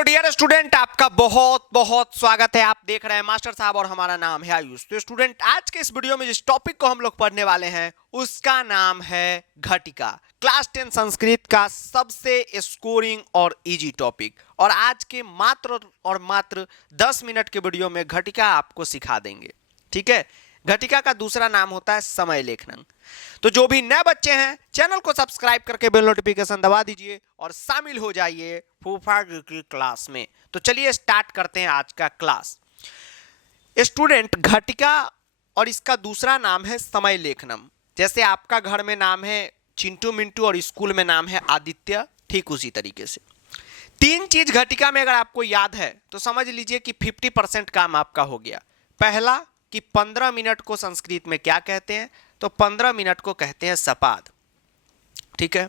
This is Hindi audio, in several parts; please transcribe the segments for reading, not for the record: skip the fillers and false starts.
तो डियर स्टूडेंट, आपका बहुत बहुत स्वागत है। आप देख रहे हैं मास्टर साहब और हमारा नाम है आयुष। तो स्टूडेंट, आज के इस वीडियो में जिस टॉपिक को हम लोग पढ़ने वाले हैं उसका नाम है घटिका। क्लास 10 संस्कृत का सबसे स्कोरिंग और इजी टॉपिक। और आज के मात्र 10 मिनट के वीडियो में घटिका आपको सिखा देंगे। ठीक है, घटिका का दूसरा नाम होता है समय लेखन। तो जो भी नए बच्चे हैं चैनल को सब्सक्राइब करके बेल नोटिफिकेशन दबा दीजिए और शामिल हो जाइए फूफा की क्लास में। तो चलिए स्टार्ट करते हैं आज का क्लास। स्टूडेंट, घटिका और इसका दूसरा नाम है समय लेखनम। जैसे आपका घर में नाम है चिंटू मिंटू और स्कूल में नाम है आदित्य, ठीक उसी तरीके से तीन चीज घटिका में अगर आपको याद है तो समझ लीजिए कि 50% काम आपका हो गया। पहला कि 15 मिनट को संस्कृत में क्या कहते हैं, तो 15 मिनट को कहते हैं सपाद। ठीक है,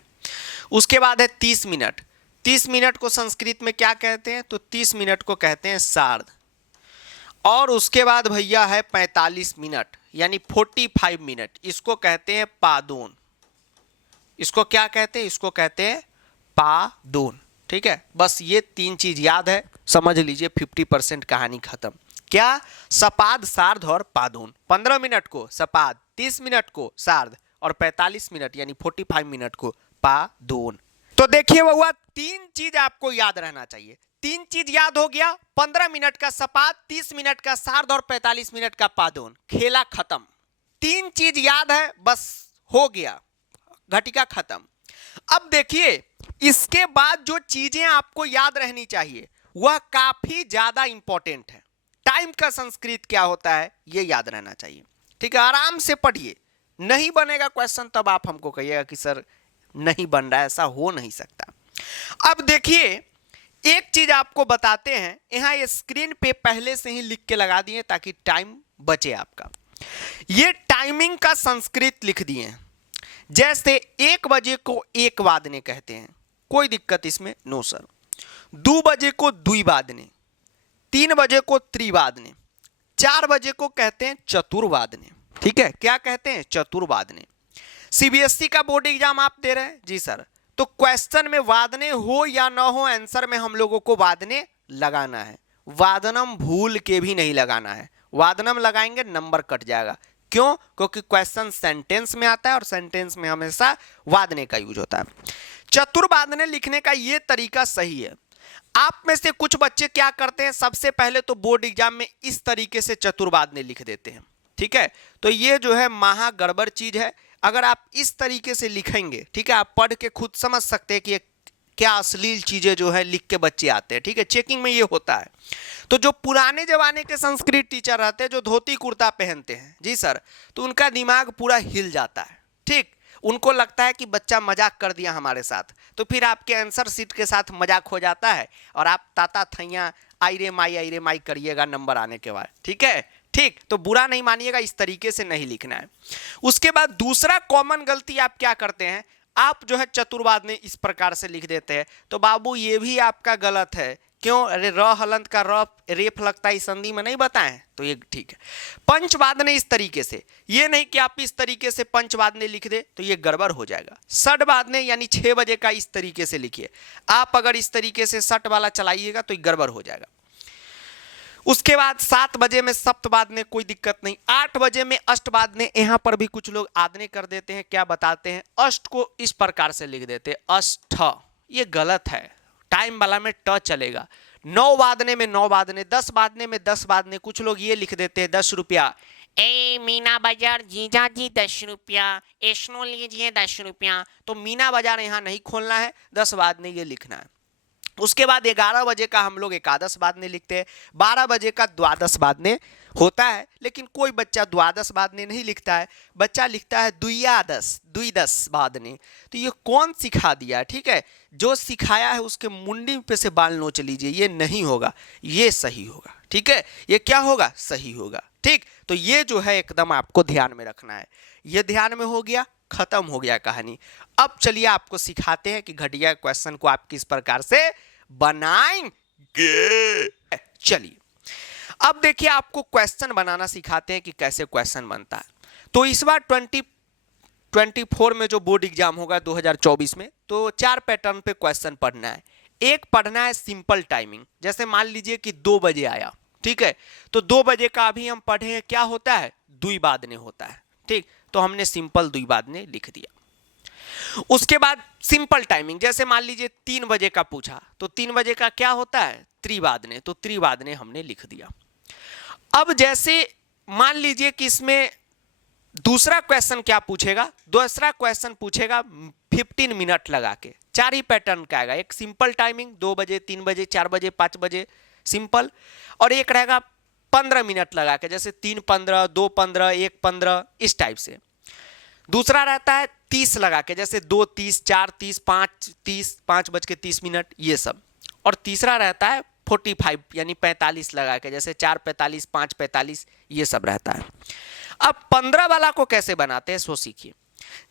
उसके बाद है 30 मिनट। 30 मिनट को संस्कृत में क्या कहते हैं, तो 30 मिनट को कहते हैं सार्ध। और उसके बाद भैया है 45 मिनट यानी 45 मिनट, इसको कहते हैं पादोन। इसको क्या कहते हैं, इसको कहते हैं पादोन। ठीक है, बस ये तीन चीज याद है, समझ लीजिए 50% कहानी खत्म। क्या? सपाद, सार्ध और पादोन। 15 मिनट को सपाद, 30 मिनट को सार्ध और 45 मिनट यानी 45 मिनट को पादोन। तो देखिए हुआ, तीन चीज आपको याद रहना चाहिए। तीन चीज याद हो गया, 15 मिनट का सपाद, 30 मिनट का सार्ध और 45 मिनट का पादोन। खेला खत्म। तीन चीज याद है, बस हो गया, घटिका खत्म। अब देखिए, इसके बाद जो चीजें आपको याद रहनी चाहिए वह काफी ज्यादा इंपॉर्टेंट है। टाइम का संस्कृत क्या होता है यह याद रहना चाहिए। ठीक है, आराम से पढ़िए। नहीं बनेगा क्वेश्चन तब आप हमको कहिएगा कि सर नहीं बन रहा है, ऐसा हो नहीं सकता। अब देखिए, एक चीज आपको बताते हैं, यहां ये स्क्रीन पे पहले से ही लिख के लगा दिए ताकि टाइम बचे आपका। ये टाइमिंग का संस्कृत लिख दिए हैं। जैसे 1 बजे को 1 वादने कहते हैं, कोई दिक्कत इसमें नो सर। 2 बजे को द्विवादने, 3 बजे को त्रिवादने, 4 बजे को कहते हैं चतुर्वादने। ठीक है, क्या कहते हैं? चतुर्वादने। सीबीएसई का बोर्ड एग्जाम आप दे रहे हैं जी सर, तो क्वेश्चन में वादने हो या ना हो, आंसर में हम लोगों को वादने लगाना है। वादनम भूल के भी नहीं लगाना है। वादनम लगाएंगे नंबर कट जाएगा। क्यों? क्योंकि क्वेश्चन सेंटेंस में आता है और सेंटेंस में हमेशा वादने का यूज होता है। चतुर्वादने लिखने का यह तरीका सही है। आप में से कुछ बच्चे क्या करते हैं, सबसे पहले तो बोर्ड एग्जाम में इस तरीके से चतुर्वादने लिख देते हैं। ठीक है, तो ये जो है महा गड़बड़ चीज है। अगर आप इस तरीके से लिखेंगे, ठीक है, आप पढ़ के खुद समझ सकते हैं कि क्या अश्लील चीजें जो है लिख के बच्चे आते हैं। ठीक है, चेकिंग में ये होता है। तो जो पुराने जमाने के संस्कृत टीचर रहते हैं, जो धोती कुर्ता पहनते हैं जी सर, तो उनका दिमाग पूरा हिल जाता है। ठीक, उनको लगता है कि बच्चा मजाक कर दिया हमारे साथ, तो फिर आपके आंसर शीट के साथ मजाक हो जाता है और आप ताता थैया आई रे माई करिएगा नंबर आने के बाद। ठीक है, ठीक, तो बुरा नहीं मानिएगा, इस तरीके से नहीं लिखना है। उसके बाद दूसरा कॉमन गलती आप क्या करते हैं, आप जो है चतुर्वादने इस प्रकार से लिख देते हैं। तो बाबू ये भी आपका गलत है। क्यों? अरे र हलंत का र रेफ लगता है, इस संधि में नहीं बताएं, तो ये ठीक है। पंचवादने इस तरीके से, ये नहीं कि आप इस तरीके से पंचवादने लिख दे तो ये गड़बड़ हो जाएगा। षडवादने यानी 6 बजे का इस तरीके से लिखिए। आप अगर इस तरीके से षट वाला चलाइएगा तो ये गड़बड़ हो जाएगा। उसके बाद 7 बजे में सप्तवादने, कोई दिक्कत नहीं। 8 बजे में अष्टवादने, यहां पर भी कुछ लोग आदने कर देते हैं। क्या बताते हैं? अष्ट को इस प्रकार से लिख देते हैं, अष्ट। ये गलत है, टाइम वाला में ट चलेगा। 9 वादने में 9 वादने, 10 वादने में 10 वादने। कुछ लोग ये लिख देते हैं 10 रुपया। ए मीना बाजार जीजा जी 10 रुपया, एस्नो लीजिए 10 रुपया। तो मीना बाजार यहाँ नहीं खोलना है, 10 वादने ये लिखना है। उसके बाद 11 बजे का हम लोग एकादश वादने लिखते हैं। 12 बजे का द्वादश वादने होता है, लेकिन कोई बच्चा द्वादश वादने नहीं लिखता है, बच्चा लिखता है द्विदश वादने। तो ये कौन सिखा दिया? ठीक है, जो सिखाया है उसके मुंडी पे से बाल नोच लीजिए। ये नहीं होगा, ये सही होगा। ठीक है, ये क्या होगा? सही होगा। ठीक, तो ये जो है एकदम आपको ध्यान में रखना है। ये ध्यान में हो गया, खत्म हो गया कहानी। अब चलिए आपको सिखाते हैं कि घटिया क्वेश्चन को आप किस प्रकार से बनाएंगे। चलिए अब देखिए, आपको क्वेश्चन बनाना सिखाते हैं कि कैसे क्वेश्चन बनता है। तो इस बार 2024 में जो बोर्ड एग्जाम होगा 2024 में, तो 4 पैटर्न पे क्वेश्चन पढ़ना है। एक पढ़ना है सिंपल टाइमिंग, जैसे मान लीजिए कि 2 बजे आया, ठीक है, तो 2 बजे का अभी हम पढ़े हैं, क्या होता है, द्विबादने होता है, ठीक, तो हमने सिंपल द्विबादने लिख दिया। उसके बाद सिंपल टाइमिंग, जैसे मान लीजिए 3 बजे का पूछा, तो 3 बजे का क्या होता है, त्रिबादने, तो त्रिबादने हमने लिख दिया। अब जैसे मान लीजिए कि इसमें दूसरा क्वेश्चन क्या पूछेगा, दूसरा क्वेश्चन पूछेगा 15 मिनट लगा के, 4 ही पैटर्न का आएगा, एक सिंपल टाइमिंग 2 बजे 3 बजे 4 बजे 5 बजे सिंपल, और एक रहेगा 15 मिनट लगा के, जैसे 3:15 2:15 1:15 इस टाइप से। दूसरा रहता है 30 लगा के, जैसे 2:30 4:30 5:30 5:30 ये सब। और तीसरा रहता है 45 यानी 45 लगा के, जैसे 4:45 5:45 ये सब रहता है। अब 15 वाला को कैसे बनाते हैं सो सीखिए।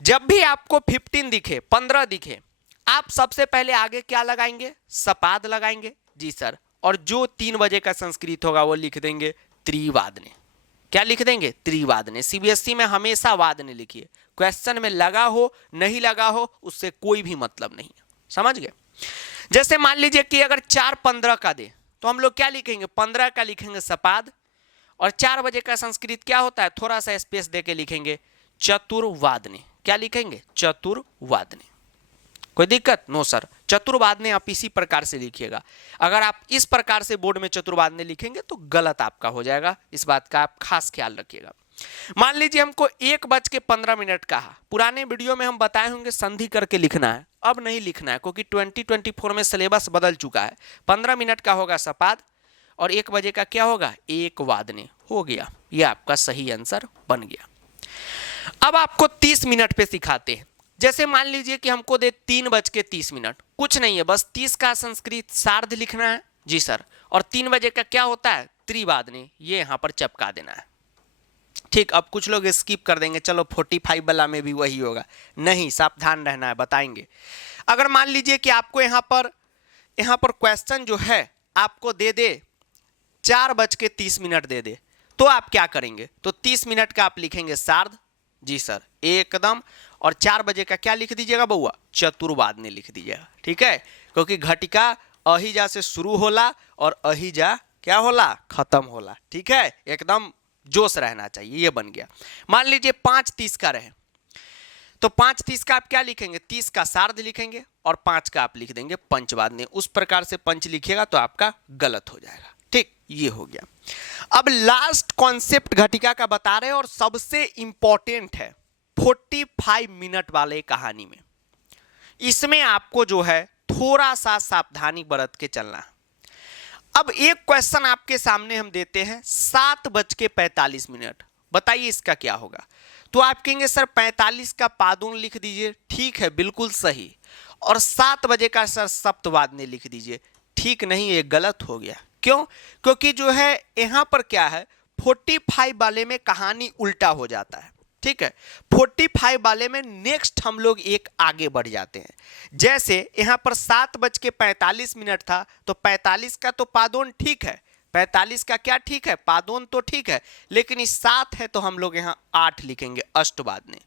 जब भी आपको 15 दिखे 15 दिखे, आप सबसे पहले आगे क्या लगाएंगे, सपाद लगाएंगे, जी सर, और जो 3 बजे का संस्कृत होगा वो लिख देंगे त्रिवादने। क्या लिख देंगे, त्रिवादने। सीबीएसई में हमेशा वादने लिखिए, क्वेश्चन में लगा हो नहीं लगा हो उससे कोई भी मतलब नहीं है, समझ गए। जैसे मान लीजिए कि अगर 4:15 का दे तो हम लोग क्या लिखेंगे, 15 का लिखेंगे सपाद, और 4 बजे का संस्कृत क्या होता है, थोड़ा सा स्पेस देके लिखेंगे चतुर्वादने। क्या लिखेंगे, चतुर्वादने। कोई दिक्कत, नो सर, चतुर्वादने आप इसी प्रकार से लिखिएगा। अगर आप इस प्रकार से बोर्ड में चतुर्वादने लिखेंगे तो गलत आपका हो जाएगा, इस बात का आप खास ख्याल रखिएगा। मान लीजिए हमको 1:15 कहा, पुराने वीडियो में हम बताए होंगे संधि करके लिखना है, अब नहीं लिखना है क्योंकि 2024 में सिलेबस बदल चुका है। 15 मिनट का होगा सपाद और 1 बजे का क्या होगा, एक वादने हो गया। यह आपका सही आंसर बन गया। अब आपको 30 मिनट पे सिखाते हैं। जैसे मान लीजिए कि हमको दे 3:30, कुछ नहीं है, बस 30 का संस्कृत सार्ध लिखना है, जी सर, और 3 बजे का क्या होता है, त्रिवादने, ये यहां पर चपका देना है। ठीक, अब कुछ लोग स्किप कर देंगे, चलो 45 वाला में भी वही होगा, नहीं, सावधान रहना है, बताएंगे। अगर मान लीजिए कि आपको यहाँ पर क्वेश्चन जो है आपको दे दे 4:30 दे दे, तो आप क्या करेंगे, तो 30 मिनट का आप लिखेंगे सार्ध, जी सर, एकदम, और 4 बजे का क्या लिख दीजिएगा बउआ, चतुर्वादने लिख दीजिएगा, ठीक है, क्योंकि घटिका अहिजा से शुरू होला और अहिजा क्या होला, खत्म होला, ठीक है, एकदम जोश रहना चाहिए, ये बन गया। मान लीजिए 5:30 का रहे, तो 5:30 का आप क्या लिखेंगे, 30 का सार्ध लिखेंगे और 5 का आप लिख देंगे पंचवादने, उस प्रकार से पंच लिखिएगा तो आपका गलत हो जाएगा। ठीक, ये हो गया। अब लास्ट कॉन्सेप्ट घटिका का बता रहे हैं और सबसे इंपॉर्टेंट है 45 मिनट वाले कहानी में। इसमें आपको जो है थोड़ा सा सावधानी बरत के चलना है। अब एक क्वेश्चन आपके सामने हम देते हैं 7:45, बताइए इसका क्या होगा। तो आप कहेंगे सर 45 का पादुन लिख दीजिए, ठीक है, बिल्कुल सही, और 7 बजे का सर सप्तवादने लिख दीजिए, ठीक नहीं, ये गलत हो गया। क्यों, क्योंकि जो है यहां पर क्या है, 45 वाले में कहानी उल्टा हो जाता है, ठीक है। 45 वाले में नेक्स्ट हम लोग एक आगे बढ़ जाते हैं। जैसे यहां पर 7:45 था, तो 45 का तो पादोन ठीक है, 45 का क्या ठीक है, पादोन तो ठीक है, लेकिन इस 7 है तो हम लोग यहाँ 8 लिखेंगे अष्टवादने।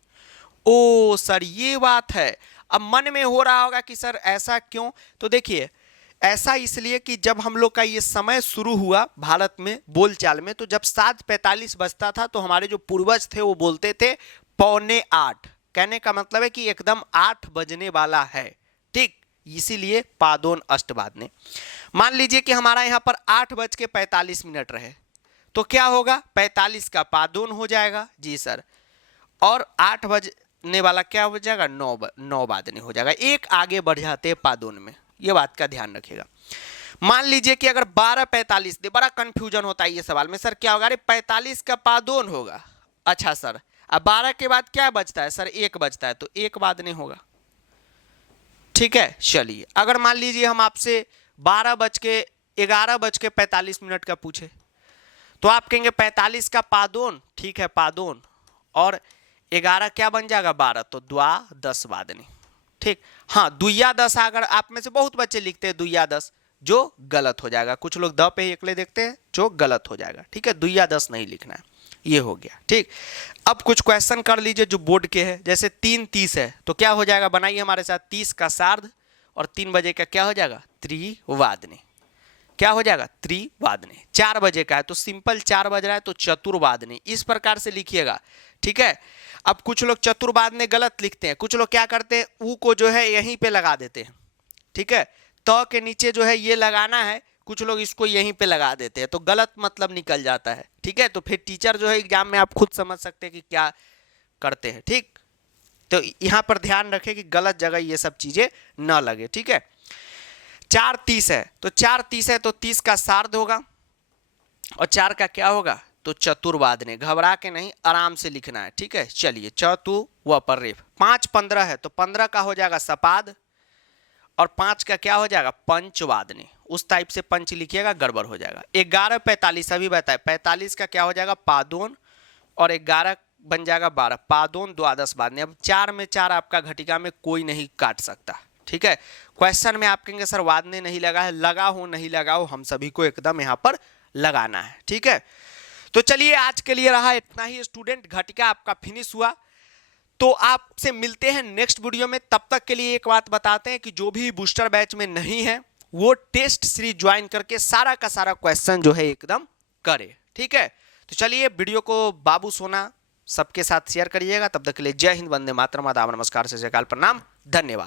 ओ सर ये बात है। अब मन में हो रहा होगा कि सर ऐसा क्यों, तो देखिए ऐसा इसलिए कि जब हम लोग का ये समय शुरू हुआ भारत में बोलचाल में, तो जब 7:45 बजता था तो हमारे जो पूर्वज थे वो बोलते थे 7:45, कहने का मतलब है कि एकदम 8 बजने वाला है, ठीक, इसीलिए पादोन अष्टवादने। मान लीजिए कि हमारा यहाँ पर 8:45 रहे, तो क्या होगा, 45 का पादोन हो जाएगा, जी सर, और 8 बजने वाला क्या हो जाएगा, 9 वादने हो जाएगा, एक आगे बढ़ जाते हैं पादोन में, ये बात का ध्यान रखिएगा। मान लीजिए कि अगर 12:45 दे, बड़ा कंफ्यूजन होता है ये सवाल में, सर क्या होगा, अरे 45 का पादोन होगा, अच्छा सर, अब 12 के बाद क्या बचता है, सर 1 बचता है, तो 1 वादने होगा, ठीक है। चलिए अगर मान लीजिए हम आपसे 11:45 का पूछे, तो आप कहेंगे 45 का पादोन, ठीक है, पादोन, और 11 क्या बन जाएगा, 12, तो द्वादश वादने, ठीक। हाँ, दुइया 10, अगर आप में से बहुत बच्चे लिखते हैं दुइया 10, जो गलत हो जाएगा, कुछ लोग द पे एकले देखते हैं, जो गलत हो जाएगा, ठीक है, दुइया 10 नहीं लिखना है, ये हो गया, ठीक। अब कुछ क्वेश्चन कर लीजिए जो बोर्ड के हैं, जैसे 3:30 है, तो क्या हो जाएगा, बनाइए हमारे साथ, 30 का सार्ध और 3 बजे का क्या हो जाएगा, त्रिवादने। क्या हो जाएगा, त्रिवादने। 4 बजे का है तो सिंपल 4 बज रहा है तो चतुर्वादने, इस प्रकार से लिखिएगा, ठीक है। अब कुछ लोग चतुर्वादने गलत लिखते हैं, कुछ लोग क्या करते हैं, ऊ को जो है यहीं पे लगा देते हैं, ठीक है, त के नीचे जो है ये लगाना है, कुछ लोग इसको यहीं पे लगा देते हैं तो गलत मतलब निकल जाता है, ठीक है। तो फिर टीचर जो है एग्जाम में आप खुद समझ सकते हैं कि क्या करते हैं, ठीक। तो यहां पर ध्यान रखें कि गलत जगह ये सब चीजें न लगे, ठीक है। 4:30 है तो 4:30 है तो 30 का सार्ध होगा और 4 का क्या होगा, तो चतुर्वादने। घबरा के नहीं, आराम से लिखना है, ठीक है। चलिए, चतु व पर रेफ। 5:15 है तो 15 का हो जाएगा सपाद और 5 का क्या हो जाएगा, पंचवादने। उस टाइप से पंच लिखिएगा, गड़बड़ हो जाएगा। 11:45 अभी बताए, 45 का क्या हो जाएगा, पादोन और 11 बन जाएगा 12, पादोन द्वादश वादने। अब 4 में 4 आपका घटिका में कोई नहीं काट सकता, ठीक है। क्वेश्चन में आप कहेंगे सर वादने नहीं लगा है, लगा हो नहीं लगा हो, हम सभी को एकदम यहाँ पर लगाना है, ठीक है। तो चलिए, आज के लिए रहा इतना ही स्टूडेंट, घटिका आपका फिनिश हुआ। तो आपसे मिलते हैं नेक्स्ट वीडियो में, तब तक के लिए एक बात बताते हैं कि जो भी बूस्टर बैच में नहीं है वो टेस्ट सीरीज ज्वाइन करके सारा का सारा क्वेश्चन जो है एकदम करे, ठीक है। तो चलिए, वीडियो को बाबू सोना सबके साथ शेयर करिएगा। तब तक के लिए जय हिंद, वंदे मातरम, आदाब, नमस्कार, सत श्री अकाल, प्रणाम, धन्यवाद।